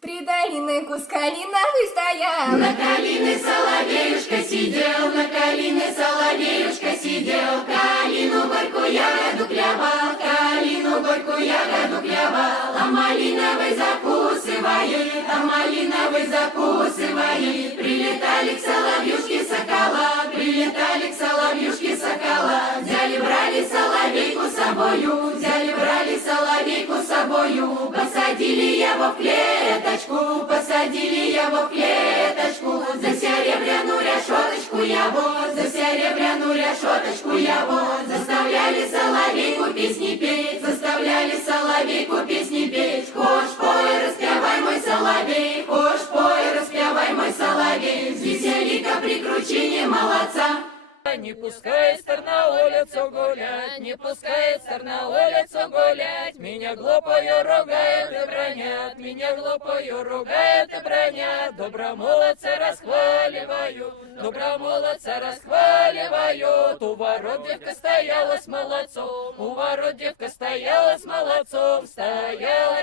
При долине кус калиновый стоял. На калины соловеюшка сидел, на калины соловеюшка сидел. Калину горькую ягоду клевал, калину горькую ягоду клевал. А малиновый закусывает, а малиновый закусывает. Прилетали к соловьюшке сокола, прилетали к соловьюшке сокола. Взяли, брали соловейку с собою, взяли, брали соловейку с собою. Посадили его в клеточку, посадили его в клеточку. За серебряную решеточку его, за серебряную решеточку его. Заставляли соловейку песни петь, заставляли соловейку песни петь. Хошь, пой, распевай мой соловей, хошь, пой, распевай мой соловей. С веселика при кручине молодца. Не пускай стар на улицу гулять, не пускай стар на улицу гулять. Меня глупою ругают и бронят, меня глупою ругают и бронят. Добромолодца расхваливаю, добромолодца расхваливаю. У ворот девка стояла с молодцом, у ворот девка стояла с молодцом. Стояла